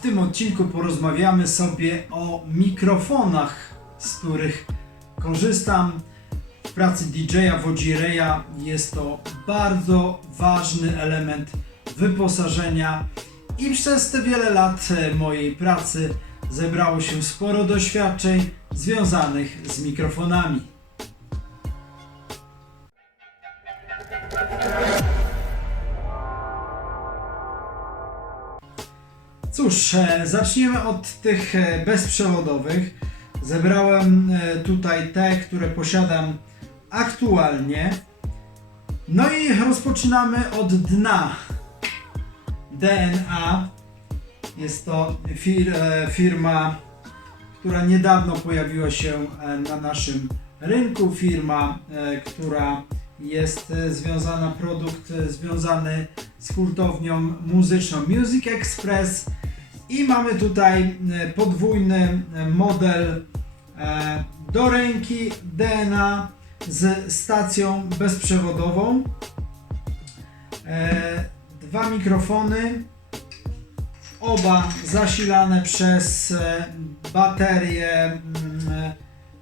w tym odcinku porozmawiamy sobie o mikrofonach, z których korzystam w pracy DJ-a Wodzireja. Jest to bardzo ważny element wyposażenia i przez te wiele lat e, mojej pracy zebrało się sporo doświadczeń związanych z mikrofonami. Cóż, e, zaczniemy od tych e, bezprzewodowych. Zebrałem e, tutaj te, które posiadam aktualnie. No i rozpoczynamy od dna. DNA. Jest to fir, firma, która niedawno pojawiła się na naszym rynku. Firma, która jest związana, produkt związany z hurtownią muzyczną Music Express. I mamy tutaj e, podwójny e, model e, do ręki DNA z stacją bezprzewodową. Dwa mikrofony, oba zasilane przez baterie, mm,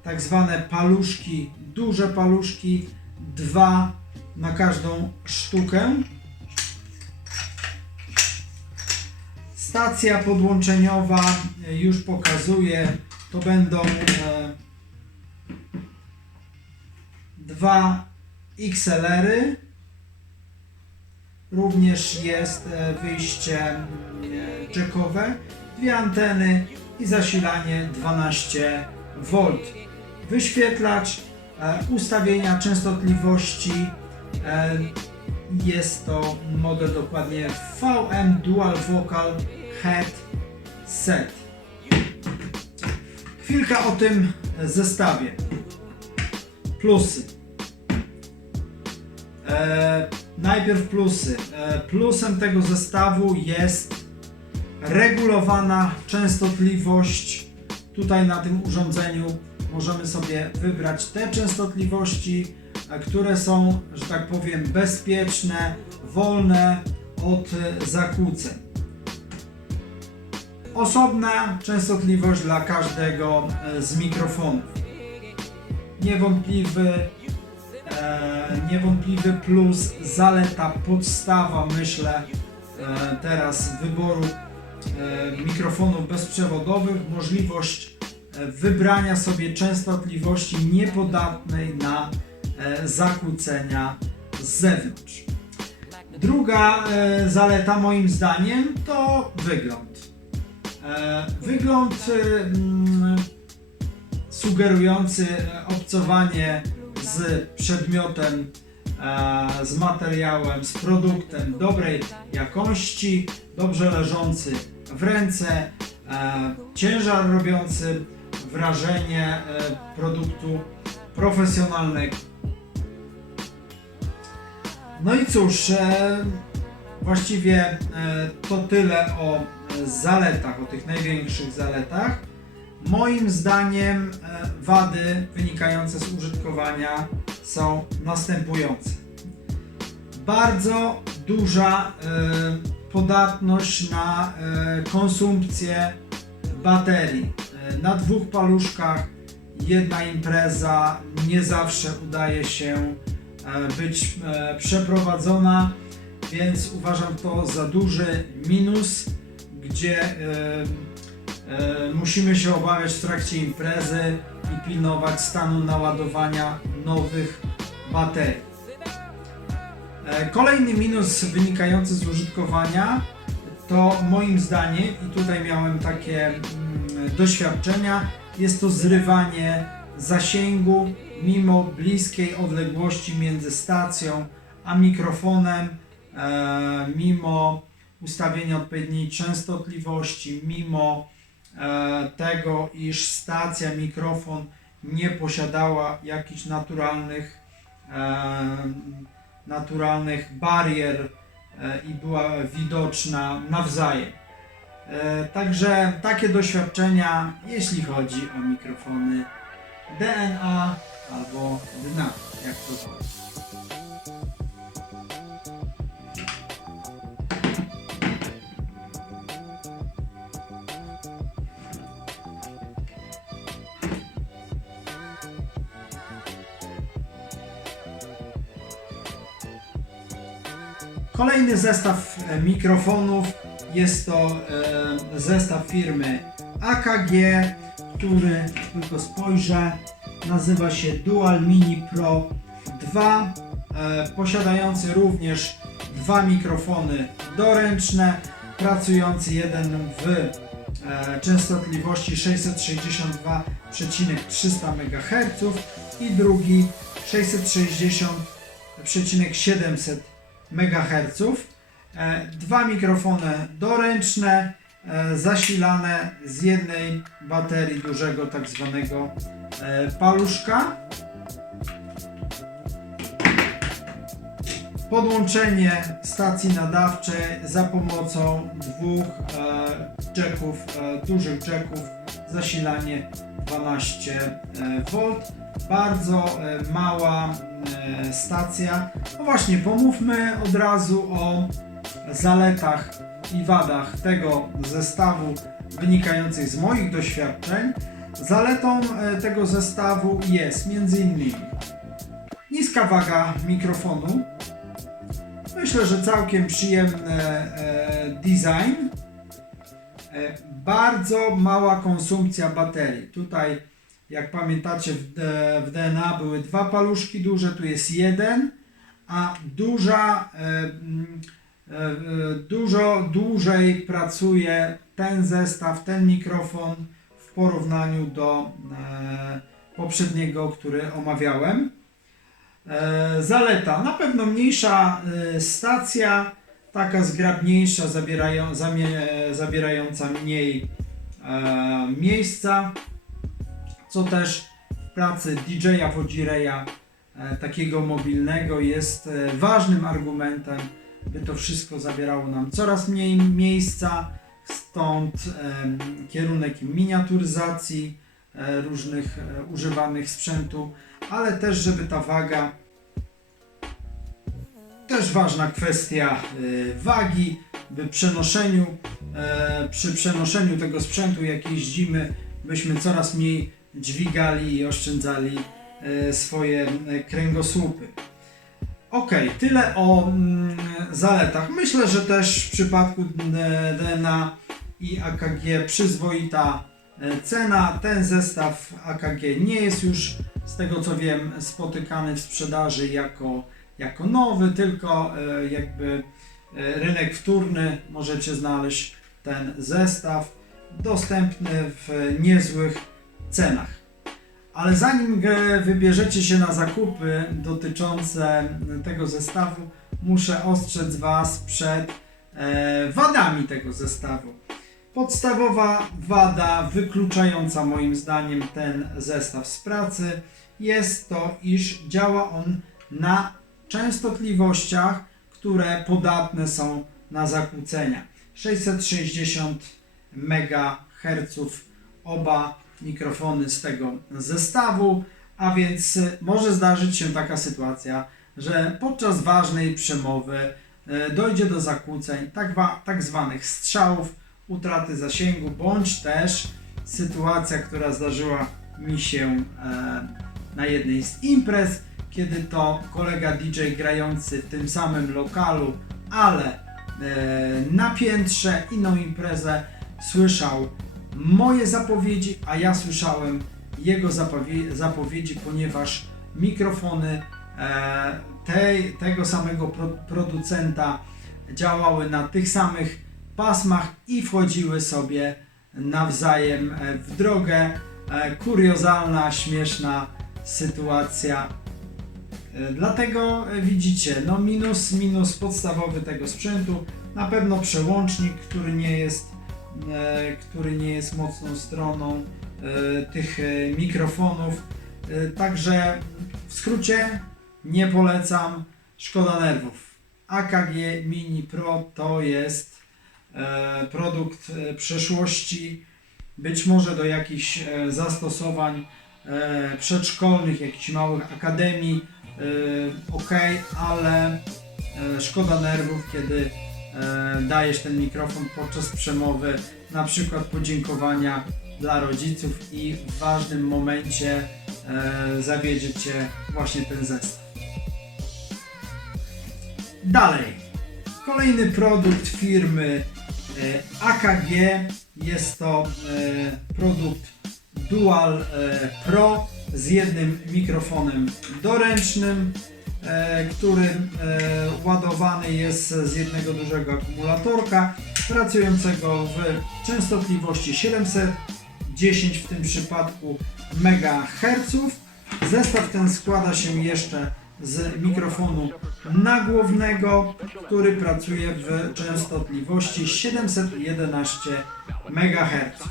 tak zwane paluszki, duże paluszki, dwa na każdą sztukę. Stacja podłączeniowa e, już pokazuje, to będą e, dwa XLR-y. Również jest e, wyjście jackowe, dwie anteny i zasilanie 12 V. Wyświetlacz, ustawienia częstotliwości. Jest to model dokładnie VM Dual Vocal Headset. Chwilkę o tym zestawie. Plusy. E, najpierw plusy. E, plusem tego zestawu jest regulowana częstotliwość. Tutaj na tym urządzeniu możemy sobie wybrać te częstotliwości, e, które są, że tak powiem, bezpieczne, wolne od e, zakłóceń. Osobna częstotliwość dla każdego e, z mikrofonów. Niewątpliwy e, niewątpliwy plus, zaleta, podstawa, myślę, e, teraz wyboru e, mikrofonów bezprzewodowych, możliwość e, wybrania sobie częstotliwości niepodatnej na e, zakłócenia z zewnątrz. Druga zaleta moim zdaniem to wygląd. E, wygląd e, mm, sugerujący e, obcowanie z przedmiotem, z materiałem, z produktem dobrej jakości, dobrze leżący w ręce, ciężar robiący wrażenie produktu profesjonalnego. No i cóż, właściwie to tyle o zaletach, o tych największych zaletach. Moim zdaniem e, wady wynikające z użytkowania są następujące. Bardzo duża e, podatność na e, konsumpcję baterii. Na dwóch paluszkach jedna impreza nie zawsze udaje się być przeprowadzona, więc uważam to za duży minus, gdzie e, E, musimy się obawiać w trakcie imprezy i pilnować stanu naładowania nowych baterii. E, Kolejny minus wynikający z użytkowania to moim zdaniem, i tutaj miałem takie mm, doświadczenia, jest to zrywanie zasięgu mimo bliskiej odległości między stacją a mikrofonem, mimo ustawienia odpowiedniej częstotliwości, mimo e, tego, iż stacja, mikrofon nie posiadała jakichś naturalnych, e, naturalnych barier e, i była widoczna nawzajem. Także takie doświadczenia, jeśli chodzi o mikrofony DNA albo dna, jak to. Kolejny zestaw e, mikrofonów jest to e, zestaw firmy AKG, który tylko spojrzę, nazywa się Dual Mini Pro 2, e, posiadający również dwa mikrofony doręczne, pracujący jeden w częstotliwości 662,300 MHz i drugi 660,700 MHz. E, Dwa mikrofony doręczne, e, zasilane z jednej baterii dużego tak zwanego e, paluszka. Podłączenie stacji nadawczej za pomocą dwóch e, dużych jacków, zasilanie 12 V. Bardzo mała stacja. No właśnie, pomówmy od razu o zaletach i wadach tego zestawu wynikających z moich doświadczeń. Zaletą e, tego zestawu jest m.in. niska waga mikrofonu, Myślę, że całkiem przyjemny e, design. E, bardzo mała konsumpcja baterii. Tutaj, jak pamiętacie, w, DNA były dwa paluszki duże, tu jest jeden, a duża, e, mm, e, e, dużo dłużej pracuje ten zestaw, ten mikrofon w porównaniu do poprzedniego, który omawiałem. Zaleta, na pewno mniejsza stacja, taka zgrabniejsza, zabierają, zabierająca mniej miejsca, co też w pracy DJ-a Wodzireja, e, takiego mobilnego, jest e, ważnym argumentem, by to wszystko zabierało nam coraz mniej miejsca, stąd kierunek miniaturyzacji e, różnych używanych sprzętu, ale też żeby ta waga też ważna kwestia wagi, by przenoszeniu, przy przenoszeniu tego sprzętu jak jeździmy, byśmy coraz mniej dźwigali i oszczędzali e, swoje e, kręgosłupy. Ok, tyle o mm, zaletach. Myślę, że też w przypadku D- DNA i AKG przyzwoita e, cena. Ten zestaw AKG nie jest już, z tego co wiem, spotykany w sprzedaży jako jako nowy, tylko e, jakby e, rynek wtórny możecie znaleźć ten zestaw dostępny w niezłych cenach. Ale zanim wybierzecie się na zakupy dotyczące tego zestawu, muszę ostrzec Was przed e, wadami tego zestawu. Podstawowa wada wykluczająca moim zdaniem ten zestaw z pracy jest to, iż działa on na częstotliwościach, które podatne są na zakłócenia. 660 MHz oba mikrofony z tego zestawu, a więc y, może zdarzyć się taka sytuacja, że podczas ważnej przemowy y, dojdzie do zakłóceń, tak, tak zwanych strzałów, utraty zasięgu, bądź też sytuacja, która zdarzyła mi się e, na jednej z imprez, kiedy to kolega DJ grający w tym samym lokalu, ale e, na piętrze inną imprezę słyszał moje zapowiedzi, a ja słyszałem jego zapowie- zapowiedzi, ponieważ mikrofony e, tej, tego samego pro, producenta działały na tych samych pasmach i wchodziły sobie nawzajem e, w drogę. E, kuriozalna, śmieszna sytuacja. E, Dlatego e, widzicie, no minus, minus podstawowy tego sprzętu, na pewno przełącznik, który nie jest, który nie jest mocną stroną e, tych e, mikrofonów. E, także w skrócie nie polecam, szkoda nerwów. AKG Mini Pro to jest e, produkt e, przeszłości, być może do jakichś e, zastosowań e, przedszkolnych, jakichś małych akademii, e, ok, ale e, szkoda nerwów, kiedy e, dajesz ten mikrofon podczas przemowy, na przykład podziękowania dla rodziców i w ważnym momencie e, zawiedzie Cię właśnie ten zestaw. Dalej. Kolejny produkt firmy e, AKG jest to e, produkt Dual e, Pro z jednym mikrofonem doręcznym, e, który e, ładowany jest z jednego dużego akumulatorka pracującego w częstotliwości 710 w tym przypadku MHz. Zestaw ten składa się jeszcze z mikrofonu nagłownego, który pracuje w częstotliwości 711 MHz.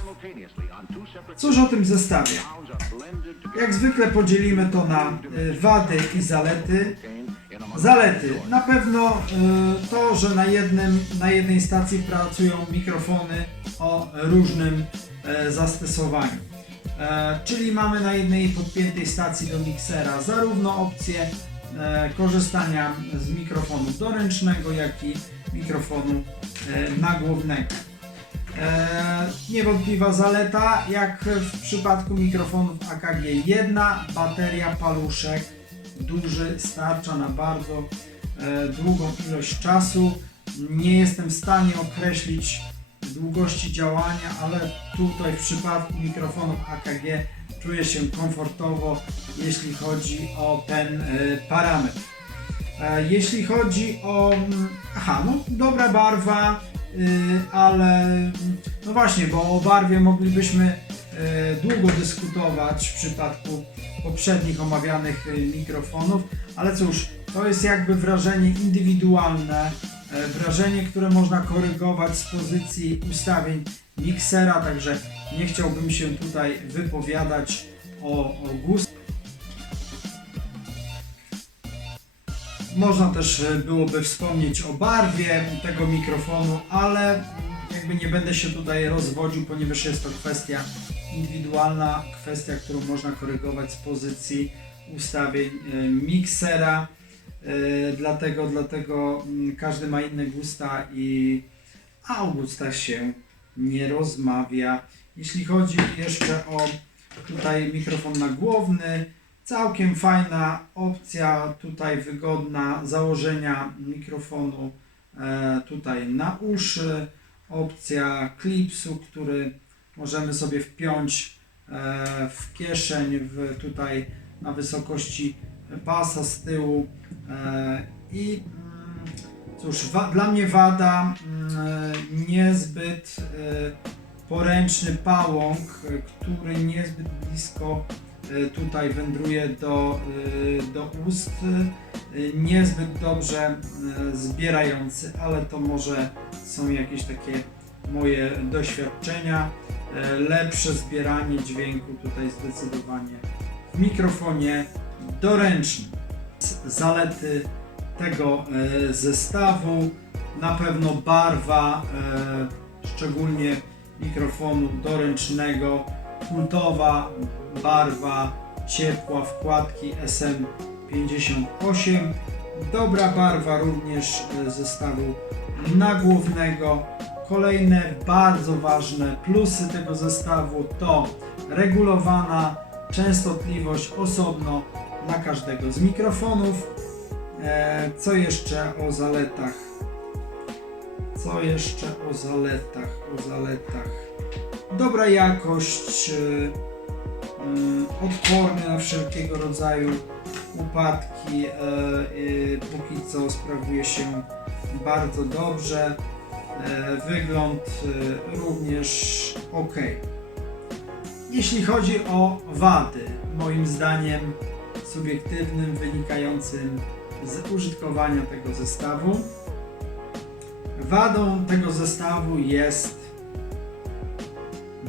Cóż o tym zestawie? Jak zwykle podzielimy to na y, wady i zalety. Zalety. Na pewno y, to, że na, jednym, na jednej stacji pracują mikrofony o różnym e, zastosowaniu. E, Czyli mamy na jednej podpiętej stacji do miksera zarówno opcję korzystania z mikrofonu doręcznego, jak i mikrofonu e, nagłownego. E, niewątpliwa zaleta, jak w przypadku mikrofonów AKG, jedna bateria paluszek, duży, starcza na bardzo e, długą ilość czasu. Nie jestem w stanie określić długości działania, ale tutaj w przypadku mikrofonów AKG czuję się komfortowo, jeśli chodzi o ten e, parametr. E, Jeśli chodzi o. mm, Aha, no dobra barwa, y, ale no właśnie, bo o barwie moglibyśmy e, długo dyskutować w przypadku poprzednich omawianych mikrofonów, ale cóż, to jest jakby wrażenie indywidualne, e, wrażenie, które można korygować z pozycji ustawień miksera, także nie chciałbym się tutaj wypowiadać o, o gustach. Można też e, byłoby wspomnieć o barwie tego mikrofonu, ale jakby nie będę się tutaj rozwodził, ponieważ jest to kwestia indywidualna, kwestia, którą można korygować z pozycji ustawień e, miksera. E, Dlatego, dlatego mm, każdy ma inne gusta i a o gustach się nie rozmawia. Jeśli chodzi jeszcze o tutaj mikrofon nagłowny, Całkiem fajna opcja, tutaj wygodna założenia mikrofonu e, tutaj na uszy, opcja klipsu, który możemy sobie wpiąć e, w kieszeń w, tutaj na wysokości pasa z tyłu e, i mm, cóż, dla mnie wada mm, niezbyt e, poręczny pałąk, który niezbyt blisko e, tutaj wędruje do, do ust, niezbyt dobrze zbierający, ale to może są jakieś takie moje doświadczenia. Lepsze zbieranie dźwięku tutaj zdecydowanie w mikrofonie doręcznym. Z- Zalety tego e, zestawu na pewno barwa, e, szczególnie mikrofonu doręcznego, kultowa barwa ciepła wkładki SM58. Dobra barwa również e, zestawu nagłównego. Kolejne bardzo ważne plusy tego zestawu to regulowana częstotliwość osobno na każdego z mikrofonów. E, Co jeszcze o zaletach? Co jeszcze o zaletach? O zaletach. Dobra jakość, e, mm, odporny na wszelkiego rodzaju upadki. e, e, Póki co sprawuje się bardzo dobrze. E, Wygląd e, również ok. Jeśli chodzi o wady, moim zdaniem subiektywnym, wynikającym z użytkowania tego zestawu, wadą tego zestawu jest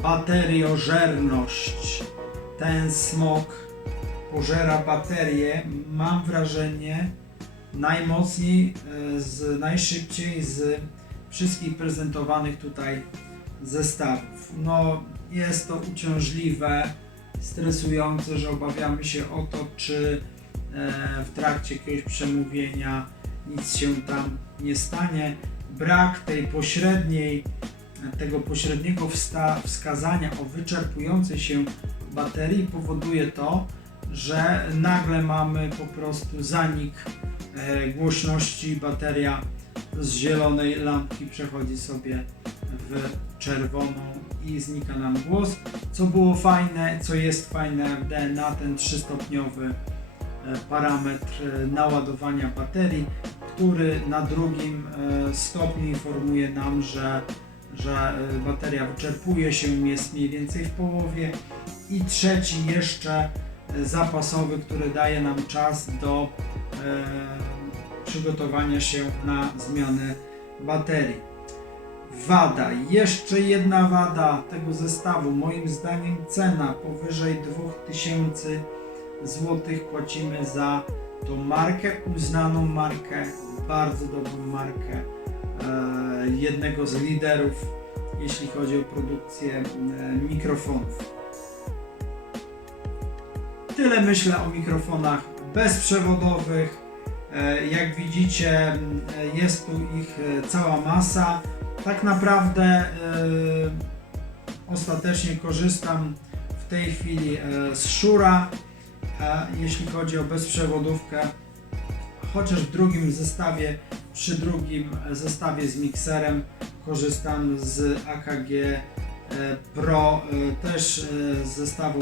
bateriożerność. Ten smok pożera baterię, mam wrażenie, najmocniej, e, z, najszybciej z wszystkich prezentowanych tutaj zestawów. No, jest to uciążliwe, stresujące, że obawiamy się o to, czy e, w trakcie jakiegoś przemówienia nic się tam nie stanie. Brak tej pośredniej, tego pośredniego wskazania o wyczerpującej się baterii powoduje to, że nagle mamy po prostu zanik e, głośności, bateria z zielonej lampki przechodzi sobie w czerwoną i znika nam głos. Co było fajne, co jest fajne w ten trzystopniowy e, parametr e, naładowania baterii, który na drugim e, stopniu informuje nam, że, że bateria wyczerpuje się, jest mniej więcej w połowie i trzeci jeszcze zapasowy, który daje nam czas do przygotowania się na zmianę baterii. Wada, jeszcze jedna wada tego zestawu, moim zdaniem cena powyżej 2000 zł płacimy za tą markę, uznaną markę, bardzo dobrą markę, e, jednego z liderów, jeśli chodzi o produkcję e, mikrofonów. Tyle myślę o mikrofonach bezprzewodowych. E, Jak widzicie, jest tu ich cała masa. Tak naprawdę e, ostatecznie korzystam w tej chwili e, z Shura, jeśli chodzi o bezprzewodówkę. Chociaż w drugim zestawie, przy drugim zestawie z mikserem korzystam z AKG e, Pro, też z zestawu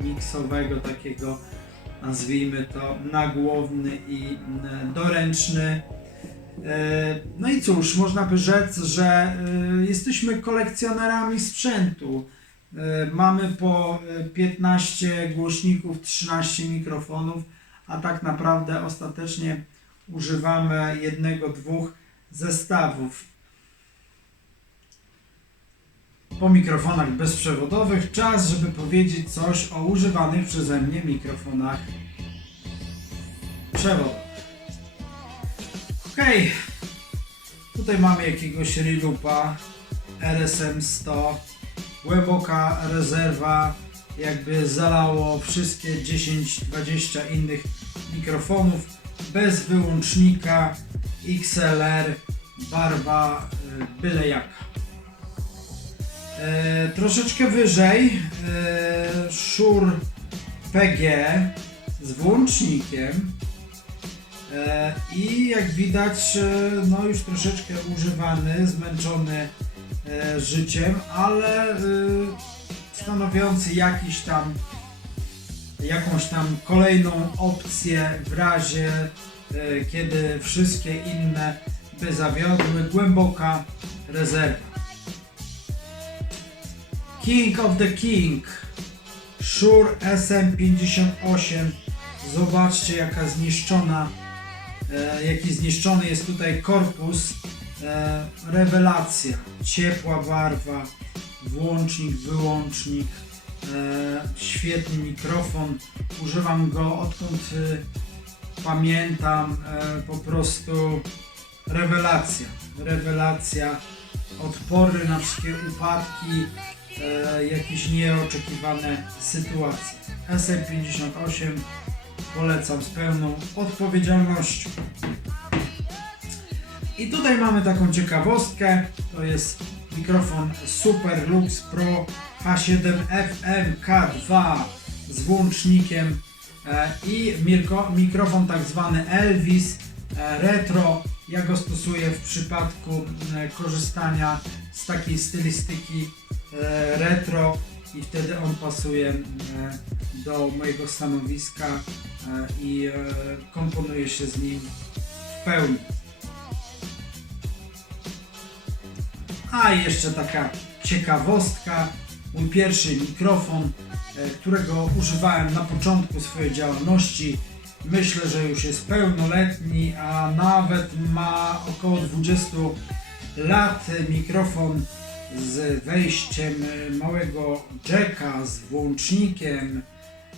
miksowego takiego nazwijmy to nagłowny i m, doręczny. E, No i cóż, można by rzec, że e, jesteśmy kolekcjonerami sprzętu. E, Mamy po e, 15 głośników, 13 mikrofonów, a tak naprawdę ostatecznie używamy jednego, dwóch zestawów. Po mikrofonach bezprzewodowych czas, żeby powiedzieć coś o używanych przeze mnie mikrofonach przewodowych. Okej, tutaj mamy jakiegoś Relupa RSM 100, głęboka rezerwa, jakby zalało wszystkie 10-20 innych mikrofonów, bez wyłącznika, XLR, barwa y, byle jaka. E, troszeczkę wyżej e, Shure PG z włącznikiem i jak widać e, no już troszeczkę używany, zmęczony e, życiem, ale e, stanowiący jakiś tam jakąś tam kolejną opcję w razie e, kiedy wszystkie inne by zawiodły, głęboka rezerwa. King of the King Shure SM58 Zobaczcie jaka zniszczona e, jaki zniszczony jest tutaj korpus. E, rewelacja. Ciepła barwa włącznik, wyłącznik. E, świetny mikrofon. Używam go odkąd e, pamiętam e, po prostu rewelacja. Rewelacja. Odporny na wszystkie upadki e, jakieś nieoczekiwane sytuacje. SM58 polecam z pełną odpowiedzialnością. I tutaj mamy taką ciekawostkę, to jest mikrofon Super Lux Pro H7FM K2 z włącznikiem e, i mikrofon tak zwany Elvis e, Retro. Ja go stosuję w przypadku e, korzystania z takiej stylistyki retro i wtedy on pasuje e, do mojego stanowiska e, i e, komponuje się z nim w pełni. A jeszcze taka ciekawostka, mój pierwszy mikrofon, którego używałem na początku swojej działalności. Myślę, że już jest pełnoletni, a nawet ma około 20 lat. Mikrofon z wejściem e, małego jacka, z włącznikiem,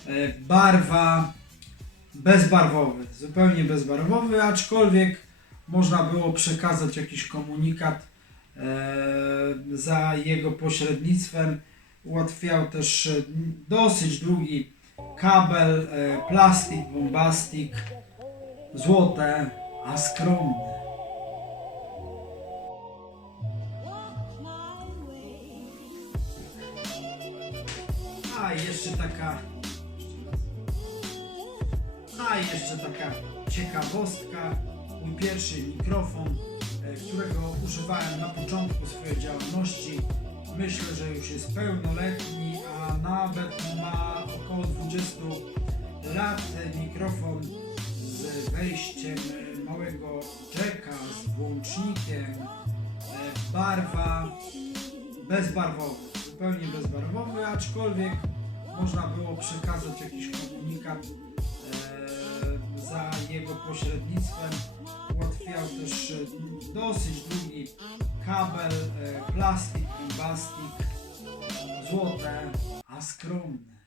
e, barwa bezbarwowy, zupełnie bezbarwowy, aczkolwiek można było przekazać jakiś komunikat e, za jego pośrednictwem. Ułatwiał też dosyć długi kabel, plastik, bombastik, złote, a skromne. A jeszcze taka a jeszcze taka ciekawostka, mój pierwszy mikrofon, e, którego używałem na początku swojej działalności. Myślę, że już jest pełnoletni, a nawet ma około 20 lat. Mikrofon z wejściem e, małego jacka, z włącznikiem, e, barwa bezbarwowy, zupełnie bezbarwowy, aczkolwiek można było przekazać jakiś komunikat e, za jego pośrednictwem. Ułatwiał też e, dosyć długi kabel, e, plastik, plastik, złote, a skromne.